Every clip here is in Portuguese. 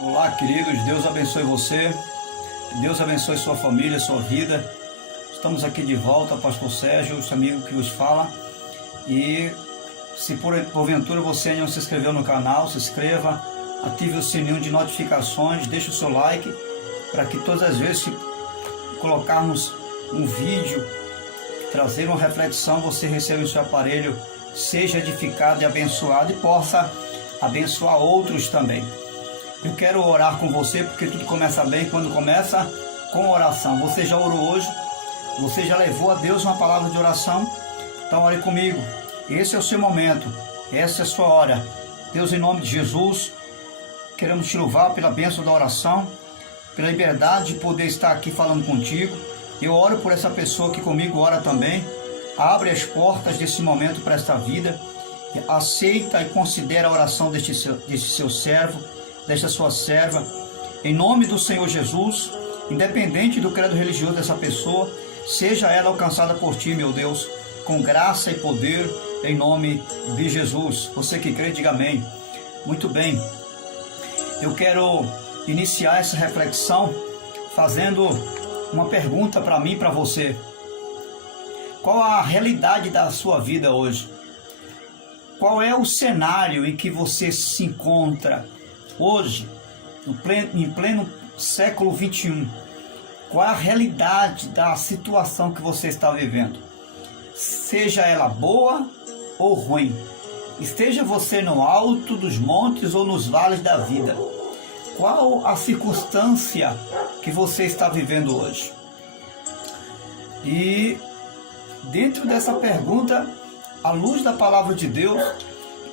Olá, queridos, Deus abençoe você, Deus abençoe sua família, sua vida. Estamos aqui de volta, Pastor Sérgio, esse amigo que vos fala. E se porventura você não se inscreveu no canal, se inscreva, ative o sininho de notificações, deixe o seu like, para que todas as vezes que colocarmos um vídeo, trazer uma reflexão, você receba em seu aparelho, seja edificado e abençoado e possa abençoar outros também. Eu quero orar com você, porque tudo começa bem quando começa com oração. Você já orou hoje? Você já levou a Deus uma palavra de oração? Então ore comigo. Esse é o seu momento. Essa é a sua hora. Deus, em nome de Jesus, queremos te louvar pela bênção da oração, pela liberdade de poder estar aqui falando contigo. Eu oro por essa pessoa que comigo ora também. Abre as portas desse momento para esta vida. Aceita e considera a oração deste seu servo, desta sua serva, em nome do Senhor Jesus, independente do credo religioso dessa pessoa, seja ela alcançada por ti, meu Deus, com graça e poder, em nome de Jesus. Você que crê, diga amém. Muito bem, eu quero iniciar essa reflexão fazendo uma pergunta para mim e para você. Qual a realidade da sua vida hoje? Qual é o cenário em que você se encontra hoje, em pleno século 21, qual é a realidade da situação que você está vivendo? Seja ela boa ou ruim, esteja você no alto dos montes ou nos vales da vida, qual a circunstância que você está vivendo hoje? E dentro dessa pergunta, à luz da palavra de Deus,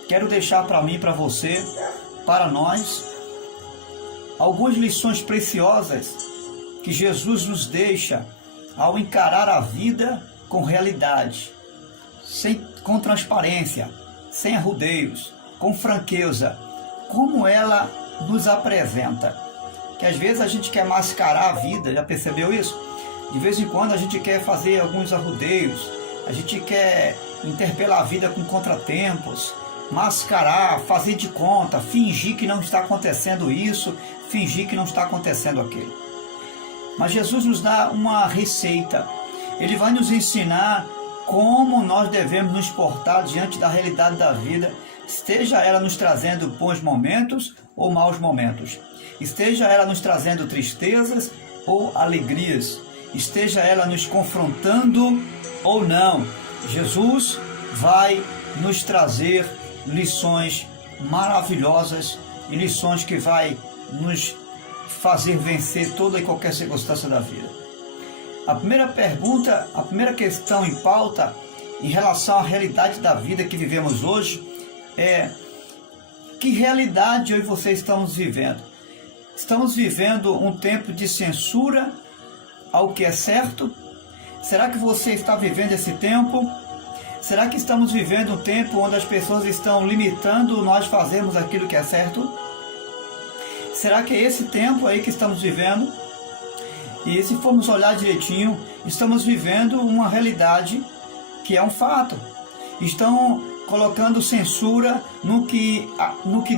quero deixar para mim, para você, para nós, algumas lições preciosas que Jesus nos deixa ao encarar a vida com realidade, com transparência, sem arrudeios, com franqueza, como ela nos apresenta. Que às vezes a gente quer mascarar a vida, já percebeu isso? De vez em quando a gente quer fazer alguns arrudeios, a gente quer interpelar a vida com contratempos, mascarar, fazer de conta, fingir que não está acontecendo isso, fingir que não está acontecendo aquilo. Mas Jesus nos dá uma receita. Ele vai nos ensinar como nós devemos nos portar diante da realidade da vida, esteja ela nos trazendo bons momentos ou maus momentos, esteja ela nos trazendo tristezas ou alegrias, esteja ela nos confrontando ou não. Jesus vai nos trazer lições maravilhosas e lições que vai nos fazer vencer toda e qualquer circunstância da vida. A primeira pergunta, a primeira questão em pauta em relação à realidade da vida que vivemos hoje é: que realidade eu e você estamos vivendo? Estamos vivendo um tempo de censura ao que é certo? Será que você está vivendo esse tempo? Será que estamos vivendo um tempo onde as pessoas estão limitando nós fazermos aquilo que é certo? Será que é esse tempo aí que estamos vivendo? E se formos olhar direitinho, estamos vivendo uma realidade que é um fato. Estão colocando censura no que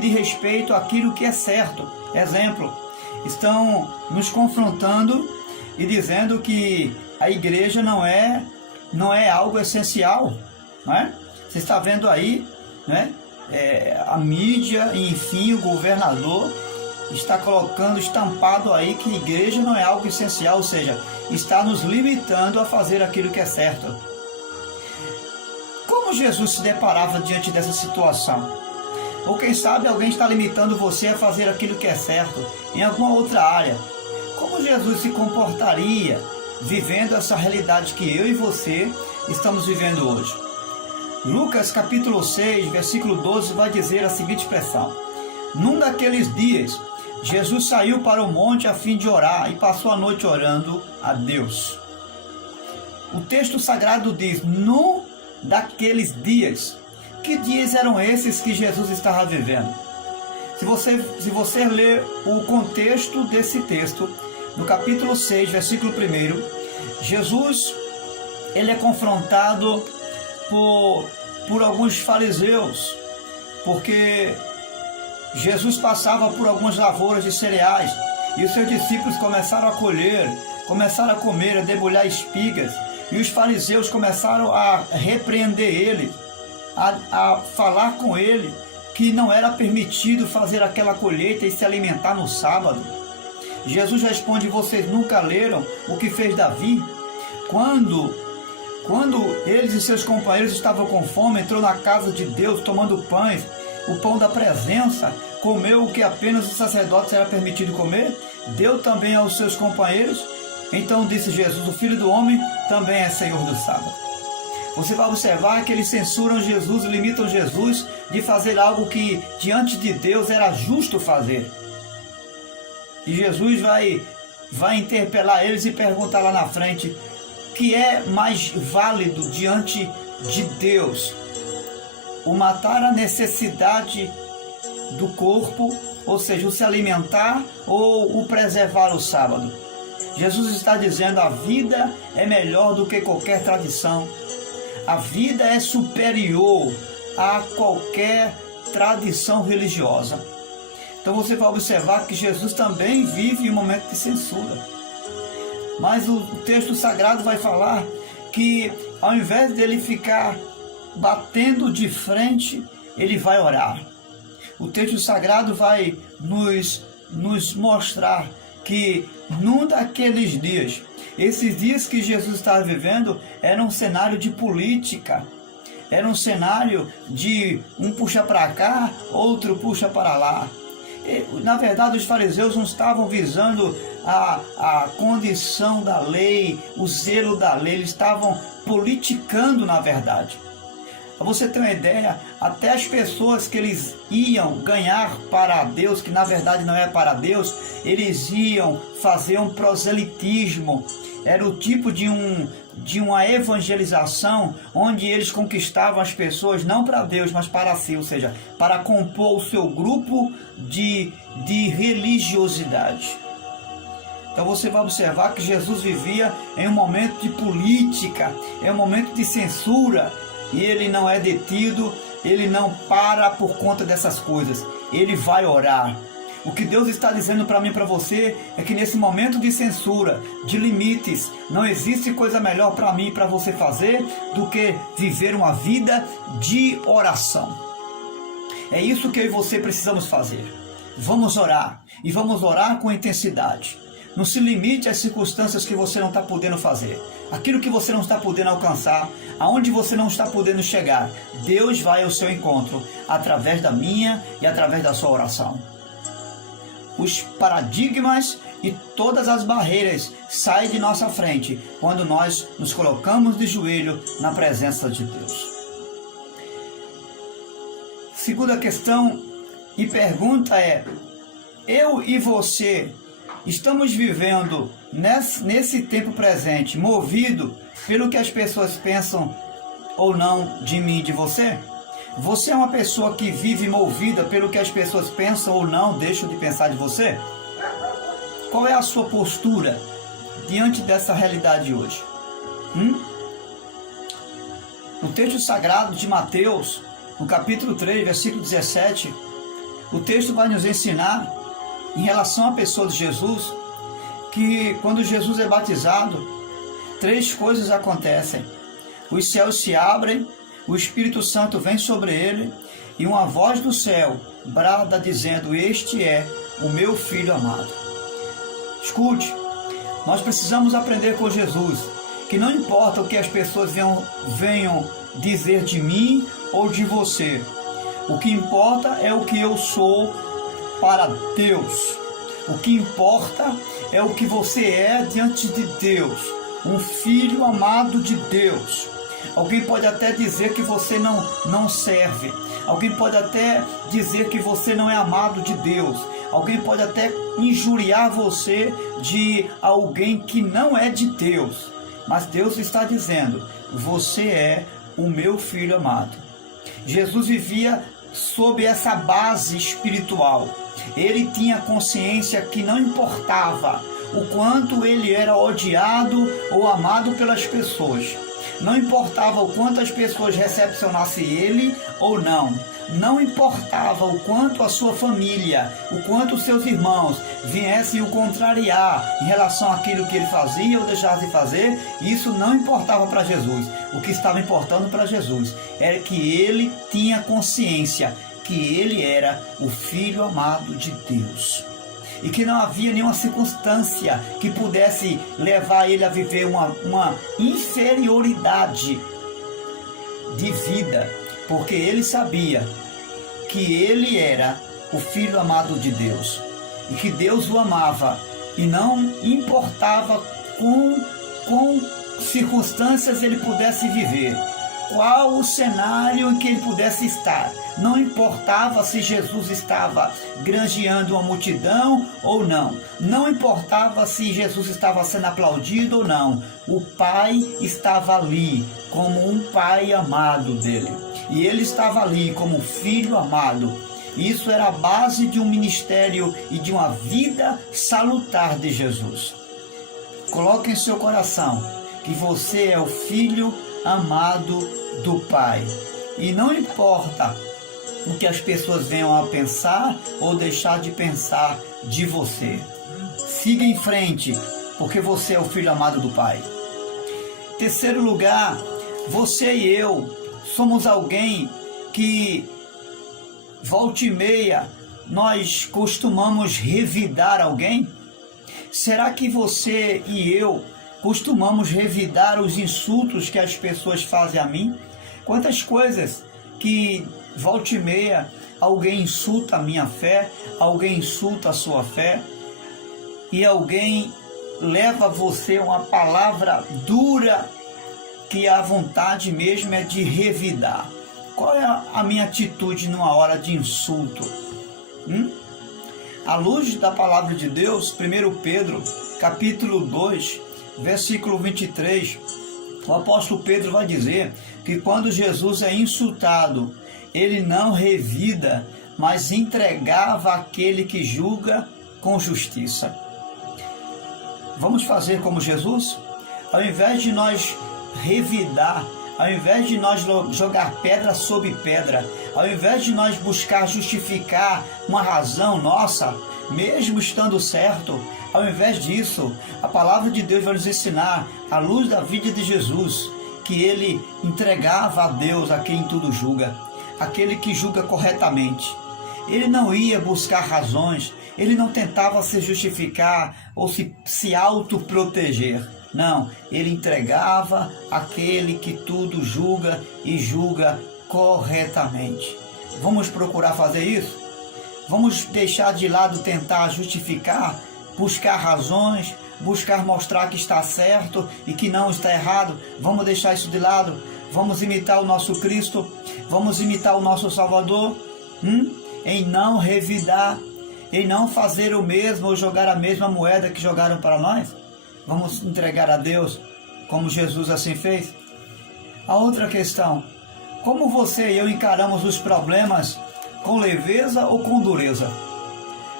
diz respeito àquilo que é certo. Exemplo, estão nos confrontando e dizendo que a igreja não é algo essencial, não é? Você está vendo aí, né? A mídia e enfim o governador está colocando estampado aí que a igreja não é algo essencial, ou seja, está nos limitando a fazer aquilo que é certo. Como Jesus se deparava diante dessa situação? Ou quem sabe alguém está limitando você a fazer aquilo que é certo em alguma outra área? Como Jesus se comportaria vivendo essa realidade que eu e você estamos vivendo hoje? Lucas capítulo 6, versículo 12 vai dizer a seguinte expressão: num daqueles dias, Jesus saiu para o monte a fim de orar e passou a noite orando a Deus. O texto sagrado diz, num daqueles dias. Que dias eram esses que Jesus estava vivendo? Se você ler o contexto desse texto, no capítulo 6, versículo 1, Jesus ele é confrontado por alguns fariseus, porque Jesus passava por algumas lavouras de cereais e os seus discípulos começaram a colher, começaram a comer, a debulhar espigas, e os fariseus começaram a repreender ele, a falar com ele que não era permitido fazer aquela colheita e se alimentar no sábado. Jesus responde: vocês nunca leram o que fez Davi? Quando eles e seus companheiros estavam com fome, entrou na casa de Deus tomando pães, o pão da presença, comeu o que apenas os sacerdotes era permitido comer, deu também aos seus companheiros. Então disse Jesus: o Filho do Homem também é Senhor do sábado. Você vai observar que eles censuram Jesus, limitam Jesus de fazer algo que diante de Deus era justo fazer. E Jesus vai interpelar eles e perguntar lá na frente: que é mais válido diante de Deus? O matar a necessidade do corpo, ou seja, o se alimentar, ou o preservar o sábado? Jesus está dizendo: a vida é melhor do que qualquer tradição. A vida é superior a qualquer tradição religiosa. Então você vai observar que Jesus também vive um momento de censura. Mas o texto sagrado vai falar que ao invés dele ficar batendo de frente, ele vai orar. O texto sagrado vai nos mostrar que num daqueles dias, esses dias que Jesus estava vivendo, era um cenário de política, era um cenário de um puxa para cá, outro puxa para lá. Na verdade, os fariseus não estavam visando a condição da lei, o zelo da lei, eles estavam politicando, na verdade. Para você ter uma ideia, até as pessoas que eles iam ganhar para Deus, que na verdade não é para Deus, eles iam fazer um proselitismo. Era o tipo de uma evangelização onde eles conquistavam as pessoas não para Deus, mas para si, ou seja, para compor o seu grupo de religiosidade. Então você vai observar que Jesus vivia em um momento de política, em um momento de censura, e ele não é detido, ele não para por conta dessas coisas, ele vai orar. O que Deus está dizendo para mim e para você é que nesse momento de censura, de limites, não existe coisa melhor para mim e para você fazer do que viver uma vida de oração. É isso que eu e você precisamos fazer. Vamos orar, e vamos orar com intensidade. Não se limite às circunstâncias que você não está podendo fazer. Aquilo que você não está podendo alcançar, aonde você não está podendo chegar, Deus vai ao seu encontro, através da minha e através da sua oração. Os paradigmas e todas as barreiras saem de nossa frente quando nós nos colocamos de joelho na presença de Deus. Segunda questão e pergunta é: eu e você estamos vivendo nesse tempo presente movido pelo que as pessoas pensam ou não de mim e de você? Você é uma pessoa que vive movida pelo que as pessoas pensam ou não deixam de pensar de você? Qual é a sua postura diante dessa realidade hoje? No texto sagrado de Mateus, no capítulo 3, versículo 17, o texto vai nos ensinar, em relação à pessoa de Jesus, que quando Jesus é batizado, 3 coisas acontecem. Os céus se abrem, o Espírito Santo vem sobre ele, e uma voz do céu brada dizendo: este é o meu Filho amado. Escute, nós precisamos aprender com Jesus, que não importa o que as pessoas venham dizer de mim ou de você, o que importa é o que eu sou para Deus. O que importa é o que você é diante de Deus, um filho amado de Deus. Alguém pode até dizer que você não serve. Alguém pode até dizer que você não é amado de Deus. Alguém pode até injuriar você de alguém que não é de Deus. Mas Deus está dizendo: você é o meu filho amado. Jesus vivia sob essa base espiritual. Ele tinha consciência que não importava o quanto ele era odiado ou amado pelas pessoas. Não importava o quanto as pessoas recepcionassem ele ou não. não importava o quanto a sua família, o quanto os seus irmãos viessem o contrariar em relação àquilo que ele fazia ou deixasse de fazer, isso não importava para Jesus. O que estava importando para Jesus era que ele tinha consciência que ele era o Filho amado de Deus. E que não havia nenhuma circunstância que pudesse levar ele a viver uma inferioridade de vida, porque ele sabia que ele era o Filho amado de Deus e que Deus o amava e não importava com circunstâncias ele pudesse viver, qual o cenário em que ele pudesse estar. Não importava se Jesus estava granjeando uma multidão ou não. Não importava se Jesus estava sendo aplaudido ou não. O Pai estava ali como um Pai amado dele. E ele estava ali como Filho amado. Isso era a base de um ministério e de uma vida salutar de Jesus. Coloque em seu coração que você é o Filho amado do Pai. E não importa o que as pessoas venham a pensar ou deixar de pensar de você. Siga em frente, porque você é o Filho amado do Pai. Terceiro lugar, você e eu somos alguém que, volta e meia, nós costumamos revidar alguém? Será que você e eu costumamos revidar os insultos que as pessoas fazem a mim? Quantas coisas que, volta e meia, alguém insulta a minha fé, alguém insulta a sua fé, e alguém leva a você uma palavra dura que a vontade mesmo é de revidar. Qual é a minha atitude numa hora de insulto? À luz da palavra de Deus, 1 Pedro, capítulo 2, versículo 23, o apóstolo Pedro vai dizer que quando Jesus é insultado, ele não revida, mas entregava aquele que julga com justiça. Vamos fazer como Jesus? Ao invés de nós revidar, ao invés de nós jogar pedra sobre pedra, ao invés de nós buscar justificar uma razão nossa, mesmo estando certo, ao invés disso, a palavra de Deus vai nos ensinar, à luz da vida de Jesus, que ele entregava a Deus a quem tudo julga, aquele que julga corretamente. Ele não ia buscar razões, ele não tentava se justificar ou se autoproteger. Não, ele entregava aquele que tudo julga e julga corretamente. Vamos procurar fazer isso? Vamos deixar de lado tentar justificar, buscar razões, buscar mostrar que está certo e que não está errado. Vamos deixar isso de lado. Vamos imitar o nosso Cristo, vamos imitar o nosso Salvador, em não revidar, em não fazer o mesmo ou jogar a mesma moeda que jogaram para nós. Vamos entregar a Deus como Jesus assim fez. A outra questão: como você e eu encaramos os problemas, com leveza ou com dureza?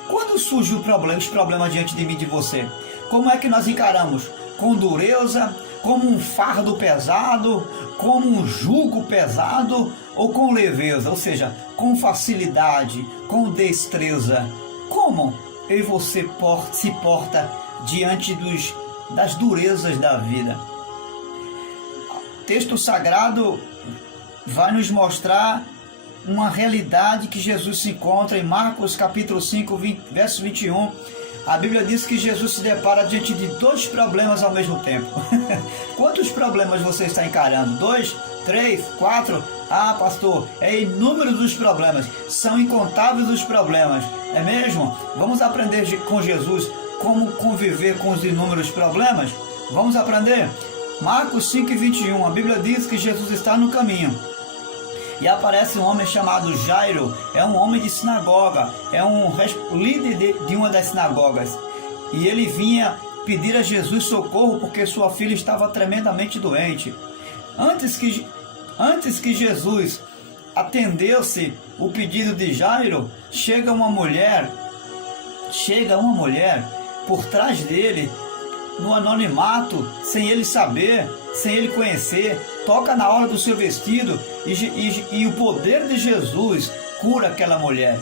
Quando surge os problemas diante de mim e de você, como é que nós encaramos? Com dureza, como um fardo pesado, como um jugo pesado, ou com leveza, ou seja, com facilidade, com destreza? Como eu e você se porta diante das durezas da vida? O texto sagrado vai nos mostrar uma realidade que Jesus se encontra em Marcos capítulo 5, verso 21. A Bíblia diz que Jesus se depara diante de dois problemas ao mesmo tempo. Quantos problemas você está encarando? 2, 3, 4? Ah, pastor, é inúmeros os problemas. São incontáveis os problemas. É mesmo? Vamos aprender com Jesus como conviver com os inúmeros problemas? Vamos aprender? Marcos 5, 21. A Bíblia diz que Jesus está no caminho e aparece um homem chamado Jairo. É um homem de sinagoga, é um líder de uma das sinagogas, e ele vinha pedir a Jesus socorro porque sua filha estava tremendamente doente. Antes que Jesus atendesse o pedido de Jairo, chega uma mulher por trás dele, no anonimato, sem ele saber, sem ele conhecer, toca na orla do seu vestido e o poder de Jesus cura aquela mulher.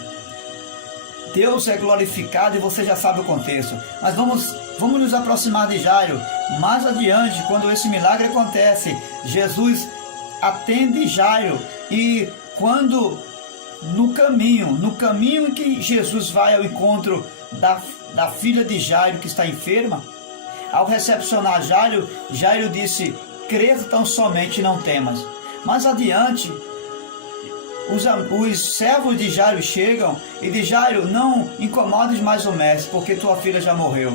Deus é glorificado e você já sabe o contexto. Mas vamos nos aproximar de Jairo. Mais adiante, quando esse milagre acontece, Jesus atende Jairo. E quando no caminho em que Jesus vai ao encontro da filha de Jairo que está enferma, ao recepcionar Jairo, Jairo disse: crê tão somente, não temas. Mais adiante, os servos de Jairo chegam e dizem: Jairo, não incomodes mais o mestre, porque tua filha já morreu.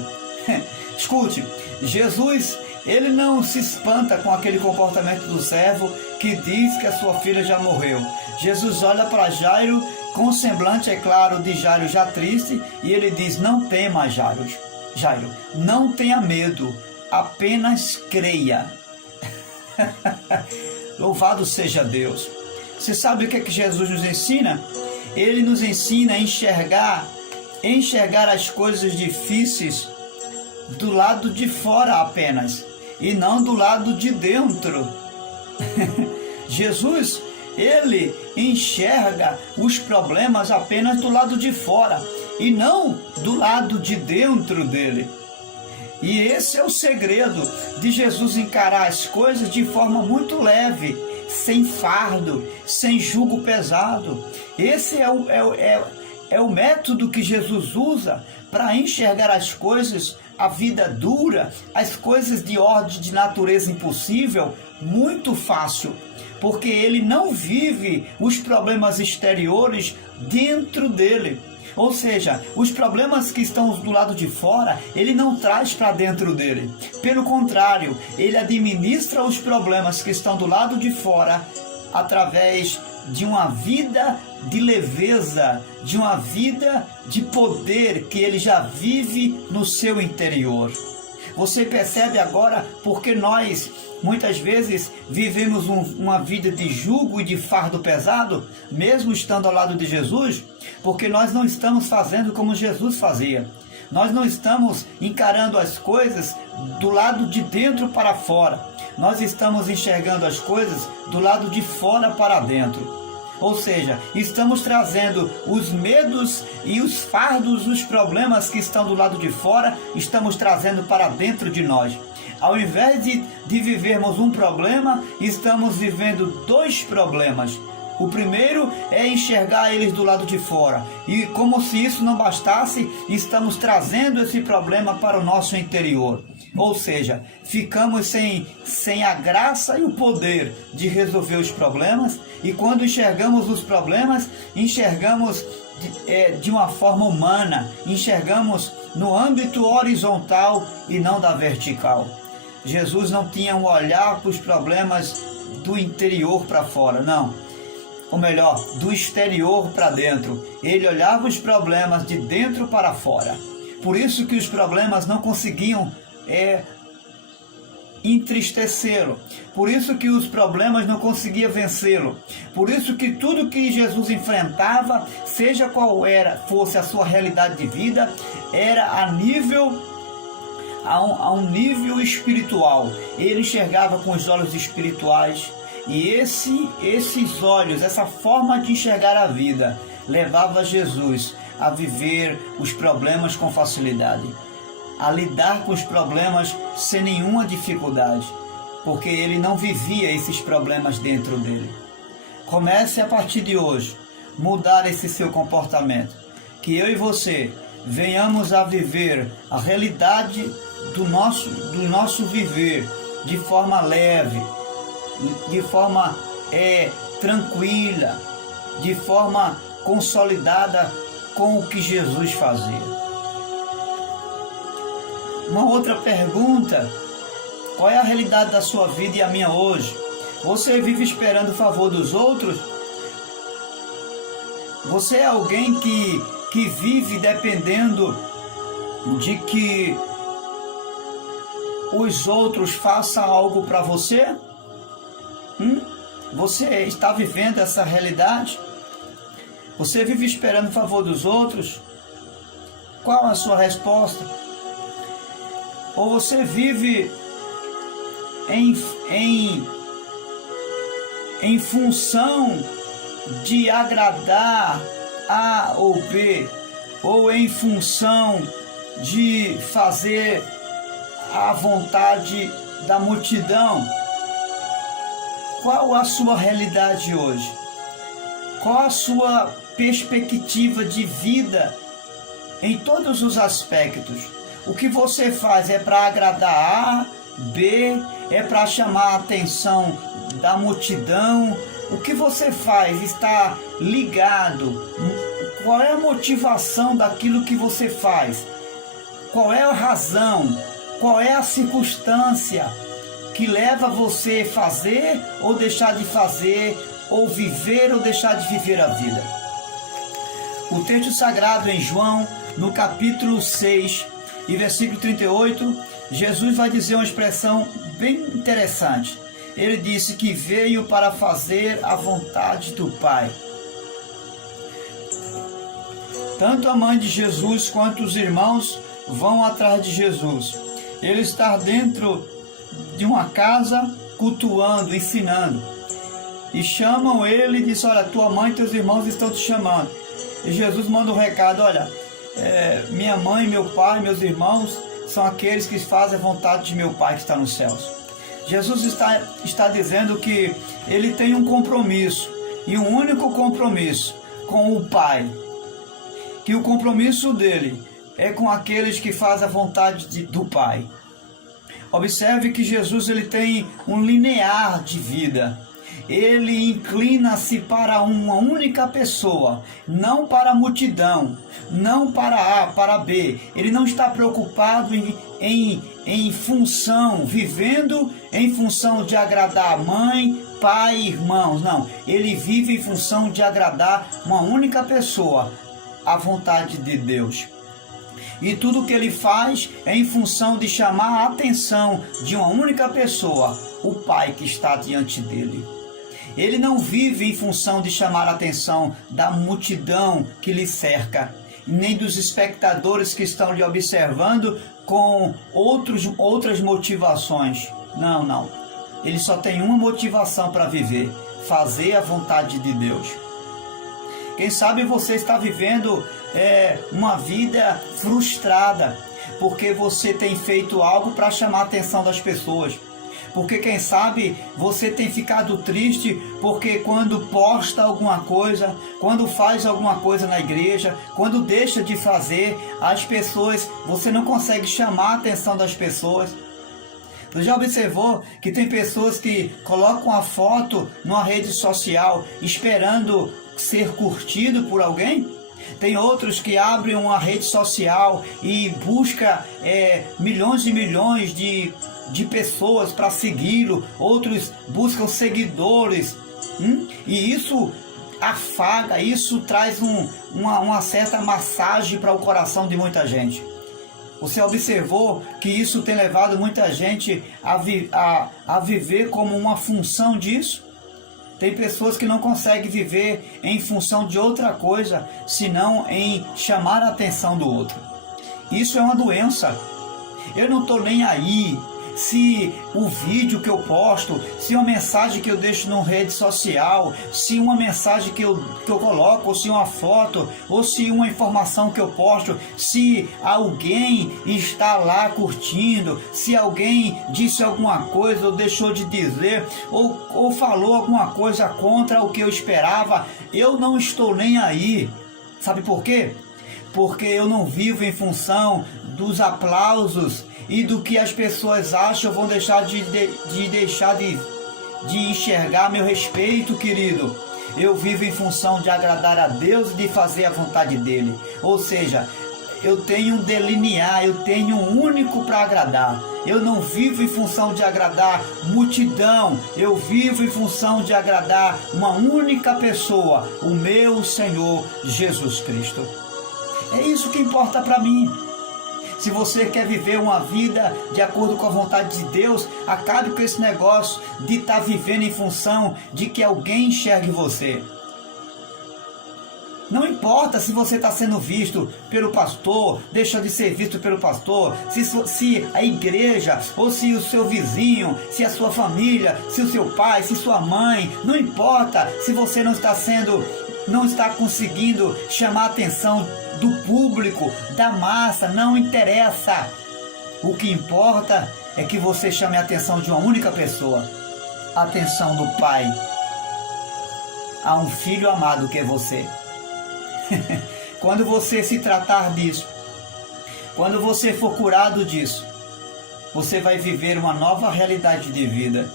Escute, Jesus, ele não se espanta com aquele comportamento do servo que diz que a sua filha já morreu. Jesus olha para Jairo com o semblante, é claro, de Jairo já triste, e ele diz: não tema, Jairo, não tenha medo, apenas creia. Louvado seja Deus. Você sabe o que é que Jesus nos ensina? Ele nos ensina a enxergar as coisas difíceis do lado de fora apenas, e não do lado de dentro. Jesus, ele enxerga os problemas apenas do lado de fora e não do lado de dentro dele. E esse é o segredo de Jesus encarar as coisas de forma muito leve, sem fardo, sem jugo pesado. Esse é o método que Jesus usa para enxergar as coisas, a vida dura, as coisas de ordem de natureza impossível, muito fácil. Porque ele não vive os problemas exteriores dentro dele. Ou seja, os problemas que estão do lado de fora, ele não traz para dentro dele. Pelo contrário, ele administra os problemas que estão do lado de fora através de uma vida de leveza, de uma vida de poder que ele já vive no seu interior. Você percebe agora porque nós muitas vezes vivemos uma vida de jugo e de fardo pesado, mesmo estando ao lado de Jesus? Porque nós não estamos fazendo como Jesus fazia. Nós não estamos encarando as coisas do lado de dentro para fora. Nós estamos enxergando as coisas do lado de fora para dentro. Ou seja, estamos trazendo os medos e os fardos, os problemas que estão do lado de fora, estamos trazendo para dentro de nós. Ao invés de vivermos um problema, estamos vivendo dois problemas. O primeiro é enxergar eles do lado de fora. E como se isso não bastasse, estamos trazendo esse problema para o nosso interior. Ou seja, ficamos sem a graça e o poder de resolver os problemas. E quando enxergamos os problemas, enxergamos de uma forma humana. Enxergamos no âmbito horizontal e não da vertical. Jesus não tinha um olhar para os problemas do interior para fora, não. Ou melhor, do exterior para dentro. Ele olhava os problemas de dentro para fora. Por isso que os problemas não conseguiam entristecê-lo. Por isso que os problemas não conseguiam vencê-lo. Por isso que tudo que Jesus enfrentava, seja qual fosse a sua realidade de vida, era a um nível espiritual. Ele enxergava com os olhos espirituais. E esses olhos, essa forma de enxergar a vida, levava Jesus a viver os problemas com facilidade, a lidar com os problemas sem nenhuma dificuldade, porque ele não vivia esses problemas dentro dele. Comece a partir de hoje mudar esse seu comportamento, que eu e você venhamos a viver a realidade do nosso viver de forma leve, de forma tranquila, de forma consolidada com o que Jesus fazia. Uma outra pergunta: qual é a realidade da sua vida e a minha hoje? Você vive esperando o favor dos outros? Você é alguém que vive dependendo de que os outros façam algo para você? Você está vivendo essa realidade? Você vive esperando o favor dos outros? Qual a sua resposta? Ou você vive em função de agradar A ou B, ou em função de fazer a vontade da multidão? Qual a sua realidade hoje? Qual a sua perspectiva de vida em todos os aspectos? O que você faz é para agradar A, B, é para chamar a atenção da multidão? O que você faz está ligado? Qual é a motivação daquilo que você faz? Qual é a razão? Qual é a circunstância que leva você a fazer ou deixar de fazer, ou viver ou deixar de viver a vida? O texto sagrado em João, no capítulo 6 e versículo 38, Jesus vai dizer uma expressão bem interessante. Ele disse que veio para fazer a vontade do Pai. Tanto a mãe de Jesus quanto os irmãos vão atrás de Jesus. Ele está dentro de uma casa cultuando, ensinando. E chamam ele e diz: olha, tua mãe e teus irmãos estão te chamando. E Jesus manda um recado: olha, minha mãe, meu pai, meus irmãos são aqueles que fazem a vontade de meu Pai que está nos céus. Jesus está dizendo que ele tem um compromisso, e um único compromisso com o Pai. Que o compromisso dele é com aqueles que fazem a vontade do Pai. Observe que Jesus ele tem um linear de vida. Ele inclina-se para uma única pessoa, não para a multidão, não para A, para B. Ele não está preocupado em função, vivendo em função de agradar a mãe, pai e irmãos. Não, ele vive em função de agradar uma única pessoa, a vontade de Deus. E tudo que ele faz é em função de chamar a atenção de uma única pessoa, o Pai que está diante dele. Ele não vive em função de chamar a atenção da multidão que lhe cerca, nem dos espectadores que estão lhe observando com outras motivações. Não. Ele só tem uma motivação para viver: fazer a vontade de Deus. Quem sabe você está vivendo uma vida frustrada, porque você tem feito algo para chamar a atenção das pessoas. Porque quem sabe você tem ficado triste porque quando posta alguma coisa, quando faz alguma coisa na igreja, quando deixa de fazer, as pessoas, você não consegue chamar a atenção das pessoas. Você já observou que tem pessoas que colocam a foto numa rede social esperando ser curtido por alguém? Tem outros que abrem uma rede social e busca milhões e milhões de pessoas para segui-lo. Outros buscam seguidores. E isso afaga, isso traz uma certa massagem para o coração de muita gente. Você observou que isso tem levado muita gente a viver como uma função disso? Tem pessoas que não conseguem viver em função de outra coisa, senão em chamar a atenção do outro. Isso é uma doença. Eu não estou nem aí se o vídeo que eu posto, se uma mensagem que eu deixo numa rede social, se uma mensagem que eu coloco, ou se uma foto, ou se uma informação que eu posto, se alguém está lá curtindo, se alguém disse alguma coisa ou deixou de dizer, ou falou alguma coisa contra o que eu esperava, eu não estou nem aí. Sabe por quê? Porque eu não vivo em função dos aplausos e do que as pessoas acham, vão deixar de enxergar meu respeito, querido. Eu vivo em função de agradar a Deus e de fazer a vontade dele. Ou seja, eu tenho um delinear, eu tenho um único para agradar. Eu não vivo em função de agradar multidão, eu vivo em função de agradar uma única pessoa, o meu Senhor Jesus Cristo. É isso que importa para mim. Se você quer viver uma vida de acordo com a vontade de Deus, acabe com esse negócio de estar vivendo em função de que alguém enxergue você. Não importa se você está sendo visto pelo pastor, deixa de ser visto pelo pastor, se a igreja, ou se o seu vizinho, se a sua família, se o seu pai, se sua mãe, não importa se você não está conseguindo chamar a atenção do público, da massa, não interessa. O que importa é que você chame a atenção de uma única pessoa, a atenção do Pai, a um filho amado que é você. Quando você se tratar disso, quando você for curado disso, você vai viver uma nova realidade de vida.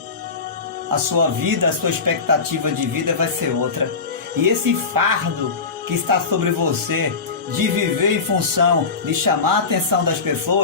A sua vida, a sua expectativa de vida vai ser outra. E esse fardo que está sobre você, de viver em função de chamar a atenção das pessoas,